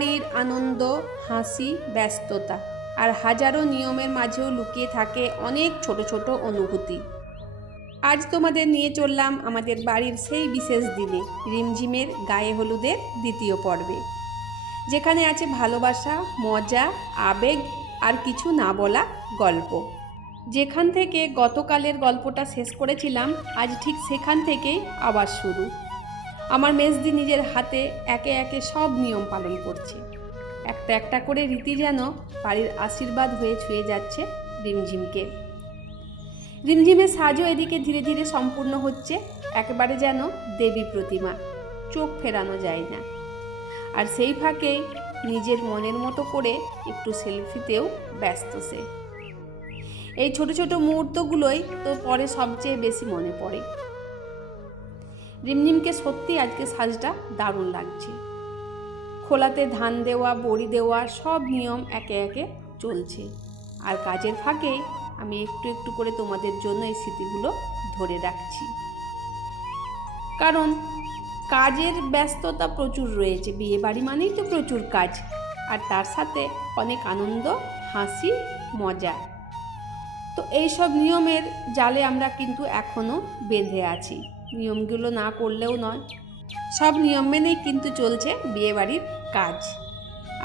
বিয়েবাড়ির আনন্দ, হাসি, ব্যস্ততা আর হাজারো নিয়মের মাঝেও লুকিয়ে থাকে অনেক ছোট ছোট অনুভূতি। আজ তোমাদের নিয়ে চললাম আমাদের বাড়ির সেই বিশেষ দিনে রিমঝিমের গায়ে হলুদের দ্বিতীয় পর্বে, যেখানে আছে ভালোবাসা, মজা, আবেগ আর কিছু না বলা গল্প। যেখান থেকে গতকালের গল্পটা শেষ করেছিলাম, আজ ঠিক সেখান থেকেই আবার শুরু। আমার মেজদি নিজের হাতে একে একে সব নিয়ম পালন করছে। একটা একটা করে রীতি যেন বাড়ির আশীর্বাদ হয়ে ছুঁয়ে যাচ্ছে রিমঝিমকে। রিমঝিমের সাজও এদিকে ধীরে ধীরে সম্পূর্ণ হচ্ছে, একেবারে যেন দেবী প্রতিমা, চোখ ফেরানো যায় না। আর সেই ফাঁকেই নিজের মনের মতো করে একটু সেলফিতেও ব্যস্ত সে। এই ছোট ছোট মুহূর্তগুলোই তো পরে সবচেয়ে বেশি মনে পড়ে। রিমঝিমকে সত্যি আজকে সাজটা দারুণ লাগছে। খোলাতে ধান দেওয়া, বড়ি দেওয়া, সব নিয়ম একে একে চলছে। আর কাজের ফাঁকেই আমি একটু একটু করে তোমাদের জন্য এই স্মৃতিগুলো ধরে রাখছি, কারণ কাজের ব্যস্ততা প্রচুর রয়েছে। বিয়ে বাড়ি মানেই তো প্রচুর কাজ, আর তার সাথে অনেক আনন্দ, হাসি, মজা। তো এইসব নিয়মের জালে আমরা কিন্তু এখনও বেঁধে আছি। নিয়মগুলো না করলেও নয়, সব নিয়ম মেনেই কিন্তু চলছে বিয়েবাড়ির কাজ।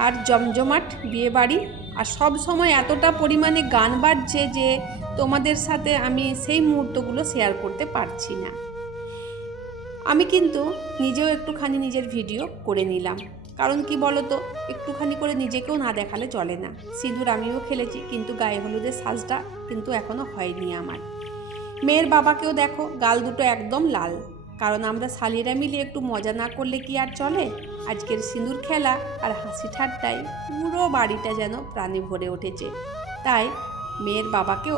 আর জমজমাট বিয়েবাড়ি, আর সব সময় এতটা পরিমাণে গান বাজছে যে তোমাদের সাথে আমি সেই মুহূর্তগুলো শেয়ার করতে পারছি না। আমি কিন্তু নিজেও একটুখানি নিজের ভিডিও করে নিলাম, কারণ কি বলো তো, একটুখানি করে নিজেকেও না দেখালে চলে না। সিঁদুর আমিও খেলেছি, কিন্তু গায়ে হলুদের সাজটা কিন্তু এখনও হয়নি আমার। মেয়ের বাবাকেও দেখো, গাল দুটো একদম লাল, কারণ আমরা শালিরা মিলে একটু মজা না করলে কি আর চলে। আজকের সিঁদুর খেলা আর হাসি ঠাট্টায় পুরো বাড়িটা যেন প্রাণে ভরে উঠেছে। তাই মেয়ের বাবাকেও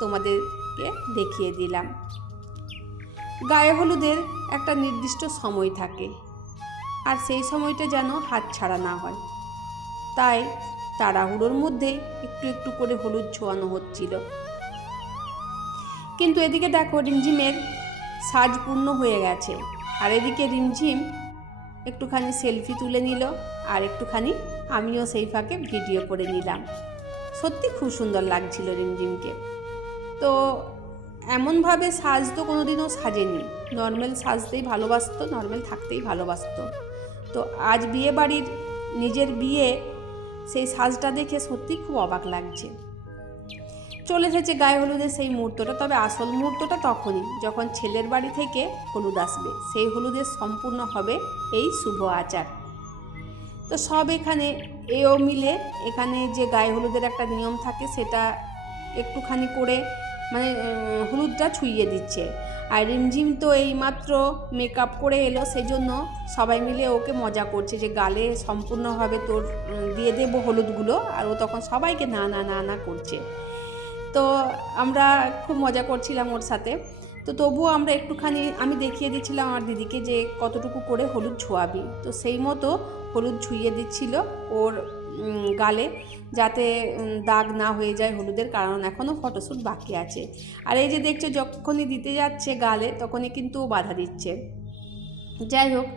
তোমাদেরকে দেখিয়ে দিলাম। গায়ে হলুদের একটা নির্দিষ্ট সময় থাকে, আর সেই সময়টা যেন হাতছাড়া না হয়। তাই তাড়াহুড়োর মধ্যে একটু একটু করে হলুদ ছোঁয়ানো হচ্ছিল। কিন্তু এদিকে দেখো, রিমঝিমের সাজ পূর্ণ হয়ে গেছে, আর এদিকে রিমঝিম একটুখানি সেলফি তুলে নিল, আর একটুখানি আমিও সেই ফাঁকে ভিডিও করে নিলাম। সত্যি খুব সুন্দর লাগছিল রিমঝিমকে। তো এমনভাবে সাজ তো কোনোদিনও সাজেনি, নর্মাল সাজতেই ভালোবাসতো, নর্মাল থাকতেই ভালোবাসতো। তো আজ বিয়ে বাড়ির নিজের বিয়ে, সেই সাজটা দেখে সত্যি খুব অবাক লাগছে। চলে এসেছে গায়ে হলুদের সেই মুহূর্তটা, তবে আসল মুহূর্তটা তখনই যখন ছেলের বাড়ি থেকে হলুদ আসবে। সেই হলুদের সম্পূর্ণ হবে এই শুভ আচার। তো সব এখানে এও মিলে, এখানে যে গায়ে হলুদের একটা নিয়ম থাকে, সেটা একটুখানি করে মানে হলুদটা ছুঁইয়ে দিচ্ছে। আর রিমঝিম তো এইমাত্র মেকআপ করে এলো, সেই জন্য সবাই মিলে ওকে মজা করছে যে গালে সম্পূর্ণভাবে তোর দিয়ে দেবো হলুদগুলো, আর ও তখন সবাইকে না না না না করছে। তো আমরা খুব মজা করছিলাম ওর সাথে। তো তবুও আমরা একটুখানি আমি দেখিয়ে দিচ্ছিলাম আমার দিদিকে যে কতটুকু করে হলুদ ছোঁয়াবি। তো সেই মতো হলুদ ছুঁয়ে দিচ্ছিল ওর গালে, যাতে দাগ না হয়ে যায় হলুদের, কারণ এখনও ফটোশ্যুট বাকি আছে। আর এই যে দেখছো, যখনই দিতে যাচ্ছে গালে, তখনই কিন্তু ও বাধা দিচ্ছে। যাই হোক,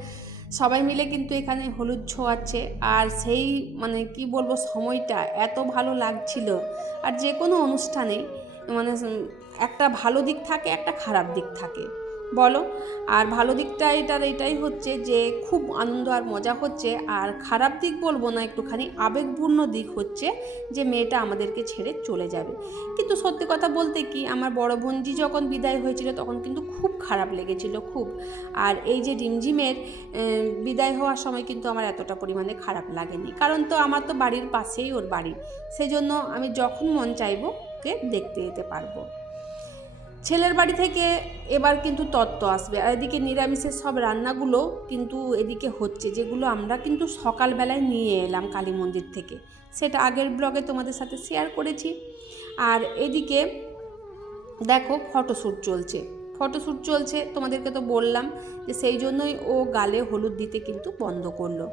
সবাই মিলে কিন্তু এখানে হলুদ ছোঁয়াচ্ছে। আর সেই মানে কি বলবো, সময়টা এত ভালো লাগছিল। আর যে কোনো অনুষ্ঠানে মানে একটা ভালো দিক থাকে, একটা খারাপ দিক থাকে, বলো। আর ভালো দিকটা এটাই হচ্ছে যে খুব আনন্দ আর মজা হচ্ছে। আর খারাপ দিক বলবো না, একটুখানি আবেগপূর্ণ দিক হচ্ছে যে মেয়েটা আমাদেরকে ছেড়ে চলে যাবে। কিন্তু সত্যি কথা বলতে কি, আমার বড় বোনজি যখন বিদায় হয়েছিল, তখন কিন্তু খুব খারাপ লেগেছিল, খুব। আর এই যে রিমঝিমের বিদায় হওয়ার সময় কিন্তু আমার এতটা পরিমাণে খারাপ লাগেনি, কারণ তো আমার তো বাড়ির পাশেই ওর বাড়ি। সেই জন্য আমি যখন মন চাইবো ওকে দেখতে যেতে পারবো। ছেলের বাড়ি থেকে এবার কিন্তু তত্ত্ব আসবে, আর এদিকে নিরামিষের সব রান্নাগুলো কিন্তু এদিকে হচ্ছে, যেগুলো আমরা কিন্তু সকালবেলায় নিয়ে এলাম কালী মন্দির থেকে। সেটা আগের ব্লগে তোমাদের সাথে শেয়ার করেছি। আর এদিকে দেখো, ফটোশ্যুট চলছে, তোমাদেরকে তো বললাম যে সেই জন্যই ও গালে হলুদ দিতে কিন্তু বন্ধ করলো।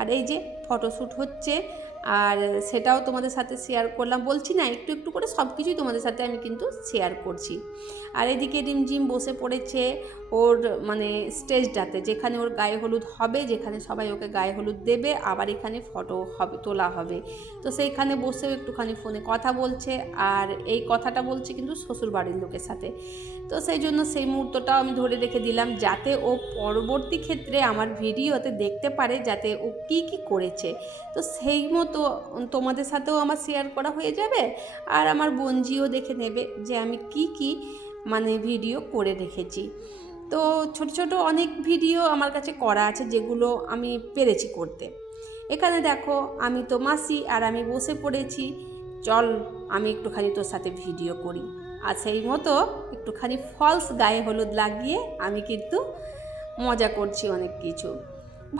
আর এই যে ফটোশ্যুট হচ্ছে, আর সেটাও তোমাদের সাথে শেয়ার করলাম। বলছি না, একটু একটু করে সব কিছুই তোমাদের সাথে আমি কিন্তু শেয়ার করছি। আর এদিকে রিমঝিম বসে পড়েছে ওর মানে স্টেজটাতে, যেখানে ওর গায়ে হলুদ হবে, যেখানে সবাই ওকে গায়ে হলুদ দেবে, আবার এখানে ফটো হবে, তোলা হবে। তো সেইখানে বসেও একটুখানি ফোনে কথা বলছে, আর এই কথাটা বলছে কিন্তু শ্বশুরবাড়ির লোকের সাথে। তো সেই জন্য সেই মুহূর্তটাও আমি ধরে রেখে দিলাম, যাতে ও পরবর্তী ক্ষেত্রে আমার ভিডিওতে দেখতে পারে যাতে ও কী কী করেছে। তো সেই মতো তোমাদের সাথেও আমার শেয়ার করা হয়ে যাবে, আর আমার বোনজিও দেখে নেবে যে আমি কি কি মানে ভিডিও করে রেখেছি। তো ছোট ছোট অনেক ভিডিও আমার কাছে করা আছে, যেগুলো আমি পেরেছি করতে। এখানে দেখো আমি তো মাসি আর আমি বসে পড়েছি, চল আমি একটুখানি তোর সাথে ভিডিও করি। আর সেই মতো একটুখানি ফলস গায়ে হলুদ লাগিয়ে আমি কিন্তু মজা করছি অনেক কিছু।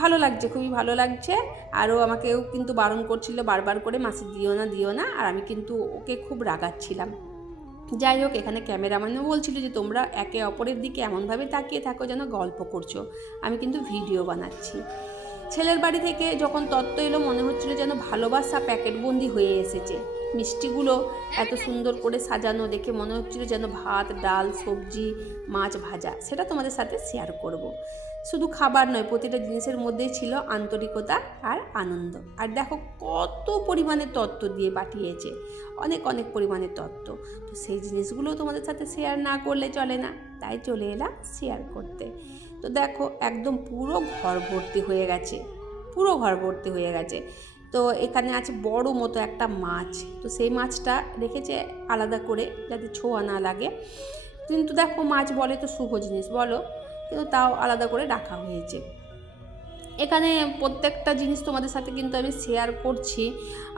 ভালো লাগছে, খুবই ভালো লাগছে। আরও আমাকেও কিন্তু বারণ করছিল বারবার করে, মাসি দিও না দিও না, আর আমি কিন্তু ওকে খুব রাগাচ্ছিলাম। যাই হোক, এখানে ক্যামেরাম্যানও বলছিল যে তোমরা একে অপরের দিকে এমনভাবে তাকিয়ে থাকো যেন গল্প করছো, আমি কিন্তু ভিডিও বানাচ্ছি। ছেলের বাড়ি থেকে যখন তত্ত্ব এলো মনে হচ্ছিল যেন ভালোবাসা প্যাকেটবন্দি হয়ে এসেছে। মিষ্টিগুলো এত সুন্দর করে সাজানো দেখে মনে হচ্ছিল যেন ভাত, ডাল, সবজি, মাছ ভাজা, সেটা তোমাদের সাথে শেয়ার করব। শুধু খাবার নয়, প্রতিটা জিনিসের মধ্যেই ছিল আন্তরিকতা আর আনন্দ। আর দেখো কত পরিমাণে তত্ত্ব দিয়ে পাঠিয়েছে, অনেক অনেক পরিমাণে তত্ত্ব। তো সেই জিনিসগুলো তোমাদের সাথে শেয়ার না করলে চলে না, তাই চলে এলাম শেয়ার করতে। তো দেখো একদম পুরো ঘর ভর্তি হয়ে গেছে, পুরো ঘর ভর্তি হয়ে গেছে। তো এখানে আছে বড় মতো একটা মাছ, তো সেই মাছটা রেখেছে আলাদা করে যাতে ছোঁয়া না লাগে। কিন্তু দেখো মাছ বলে তো শুভ জিনিস বলো, কিন্তু তাও আলাদা করে রাখা হয়েছে। এখানে প্রত্যেকটা জিনিস তোমাদের সাথে কিন্তু আমি শেয়ার করছি।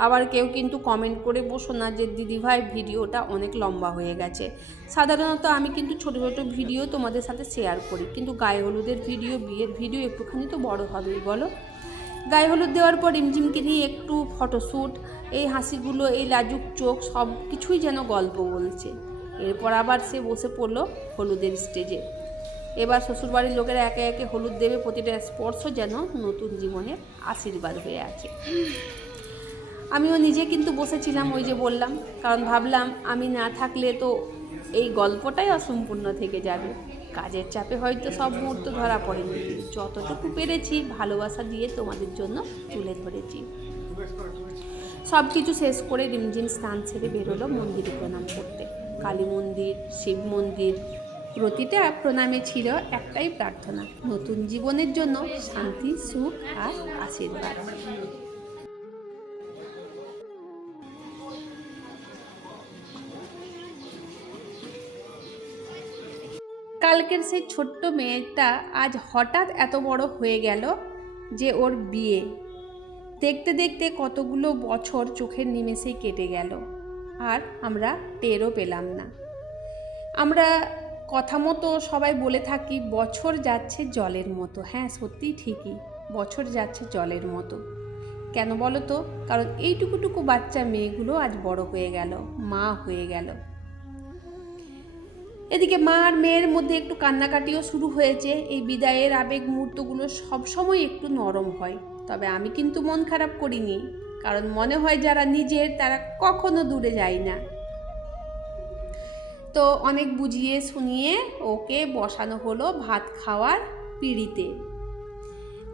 আবার কেউ কিন্তু কমেন্ট করে বসো না যে দিদিভাই ভিডিওটা অনেক লম্বা হয়ে গেছে। সাধারণত আমি কিন্তু ছোটো ছোটো ভিডিও তোমাদের সাথে শেয়ার করি, কিন্তু গায়ে হলুদের ভিডিও, বিয়ের ভিডিও একটুখানি তো বড় হবেই বলো। গায়ে হলুদ দেওয়ার পর রিমঝিমকে নিয়ে একটু ফটোশ্যুট, এই হাসিগুলো, এই লাজুক চোখ, সব কিছুই যেন গল্প বলছে। এরপর আবার সে বসে পড়লো হলুদের স্টেজে। এবার শ্বশুরবাড়ির লোকেরা একে একে হলুদ দেবে, প্রতিটা স্পর্শ যেন নতুন জীবনের আশীর্বাদ হয়ে আছে। আমিও নিজে কিন্তু বসেছিলাম, ওই যে বললাম, কারণ ভাবলাম আমি না থাকলে তো এই গল্পটাই অসম্পূর্ণ থেকে যাবে। কাজের চাপে হয়তো সব মুহূর্ত ধরা পড়েনি, যতটুকু পেরেছি ভালোবাসা দিয়ে তোমাদের জন্য তুলে ধরেছি। সব কিছু শেষ করে রিমঝিম স্নান ছেড়ে বেরোলো মন্দিরে প্রণাম করতে। কালী মন্দির, শিব মন্দির, প্রতিটা প্রণামে ছিল একটাই প্রার্থনা, নতুন জীবনের জন্য শান্তি, সুখ আর আশীর্বাদ। কালকের সেই ছোট্ট মেয়েটা আজ হঠাৎ এত বড় হয়ে গেল যে ওর বিয়ে। দেখতে দেখতে কতগুলো বছর চোখের নিমেষেই কেটে গেল, আর আমরা টেরও পেলাম না। আমরা কথা মতো সবাই বলে থাকি বছর যাচ্ছে জলের মতো। হ্যাঁ, সত্যিই ঠিকই, বছর যাচ্ছে জলের মতো। কেন বলো তো? কারণ এইটুকুটুকু বাচ্চা মেয়েগুলো আজ বড় হয়ে গেল, মা হয়ে গেল। এদিকে মা আর মেয়ের মধ্যে একটু কান্নাকাটিও শুরু হয়েছে। এই বিদায়ের আবেগ মুহূর্তগুলো সবসময় একটু নরম হয়, তবে আমি কিন্তু মন খারাপ করিনি, কারণ মনে হয় যারা নিজের তারা কখনো দূরে যায় না। তো অনেক বুঝিয়ে শুনিয়ে ওকে বসানো হলো ভাত খাওয়ার পিঁড়িতে।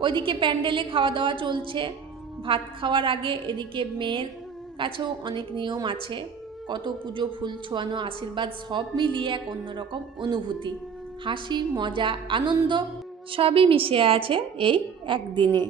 ওইদিকে প্যান্ডেলে খাওয়া দাওয়া চলছে। ভাত খাওয়ার আগে এদিকে মেয়ের কাছেও অনেক নিয়ম আছে, কত পুজো, ফুল ছোঁয়ানো, আশীর্বাদ, সব মিলিয়ে এক অন্যরকম অনুভূতি। হাসি, মজা, আনন্দ সবই মিশে আছে এই একদিনে।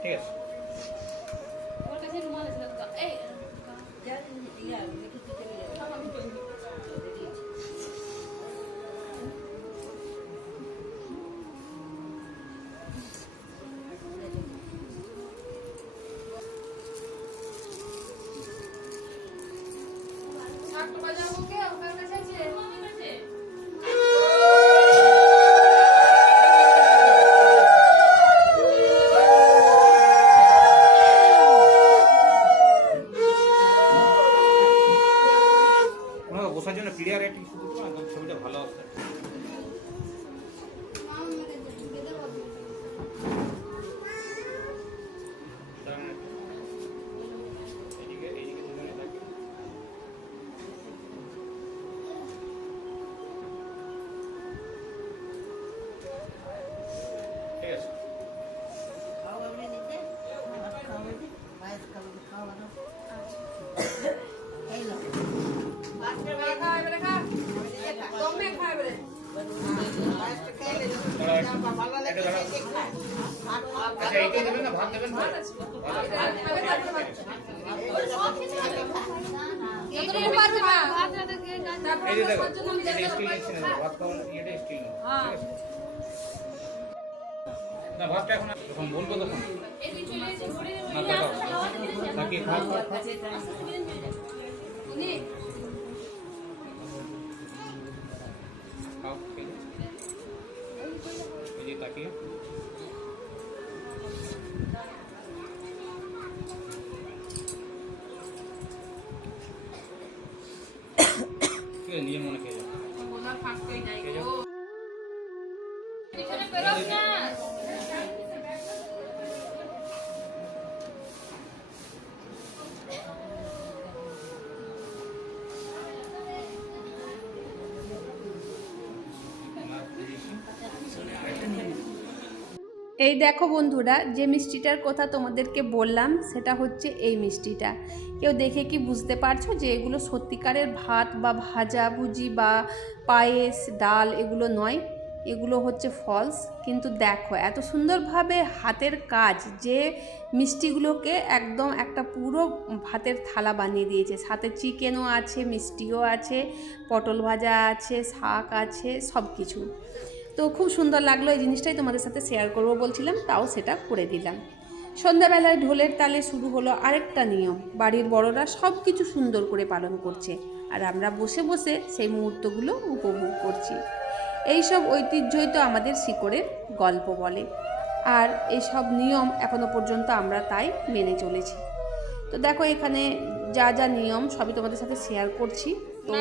ঠিক আছে। বসার জন্য ক্লিয়ার একটা কিছু দিতে পারো, ছবিটা ভালো আসছে। ভাতটা এখন যখন বলবো তখন তাকিয়ে নিজের মনে খেয়ে যাও। এই দেখো বন্ধুরা, যে মিষ্টিটার কথা তোমাদেরকে বললাম সেটা হচ্ছে এই মিষ্টিটা। কেউ দেখে কি বুঝতে পারছো যে এগুলো সত্যিকারের ভাত বা ভাজা ভুজি বা পায়েস ডাল এগুলো নয়, এগুলো হচ্ছে ফলস। কিন্তু দেখো এত সুন্দরভাবে হাতের কাজ, যে মিষ্টিগুলোকে একদম একটা পুরো ভাতের থালা বানিয়ে দিয়েছে। সাথে চিকেনও আছে, মিষ্টিও আছে, পটল ভাজা আছে, শাক আছে, সব কিছু। তো খুব সুন্দর লাগলো, এই জিনিসটাই তোমাদের সাথে শেয়ার করবো বলছিলাম, তাও সেটা করে দিলাম। সন্ধ্যাবেলায় ঢোলের তালে শুরু হলো আরেকটা নিয়ম। বাড়ির বড়রা সব কিছু সুন্দর করে পালন করছে, আর আমরা বসে বসে সেই মুহূর্তগুলো উপভোগ করছি। এইসব ঐতিহ্যই তো আমাদের শিকড়ের গল্প বলে, আর এইসব নিয়ম এখনো পর্যন্ত আমরা তাই মেনে চলেছি। তো দেখো এখানে যা যা নিয়ম সবই তোমাদের সাথে শেয়ার করছি। তো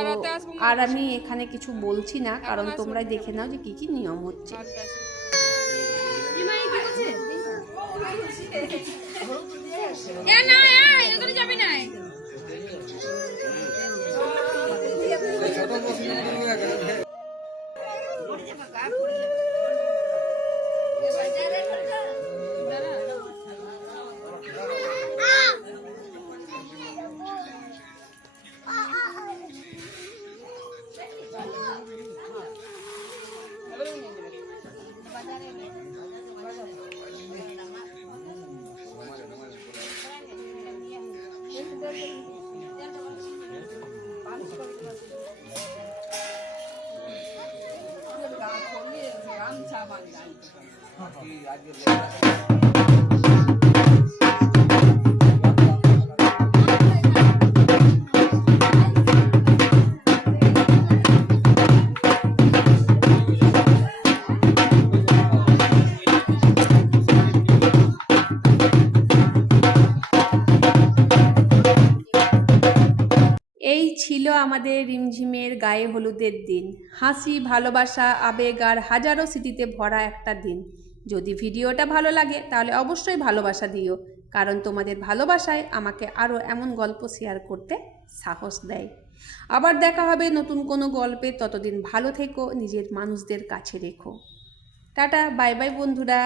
আর আমি এখানে কিছু বলছি না, কারণ তোমরাই দেখে নাও যে কি কি নিয়ম হচ্ছে। আমাদের রিমঝিমের গায়ে হলুদের দিন। হাসি, ভালোবাসা, আবেগ আর হাজারো স্মৃতিতে ভরা একটা দিন। যদি ভিডিওটা ভালো লাগে তাহলে অবশ্যই ভালোবাসা দিও, কারণ তোমাদের ভালোবাসায় আমাকে আরও এমন গল্প শেয়ার করতে সাহস দেয়। আবার দেখা হবে নতুন কোনো গল্পে। ততদিন ভালো থেকো, নিজের মানুষদের কাছে রেখো। টাটা, বাই বাই বন্ধুরা।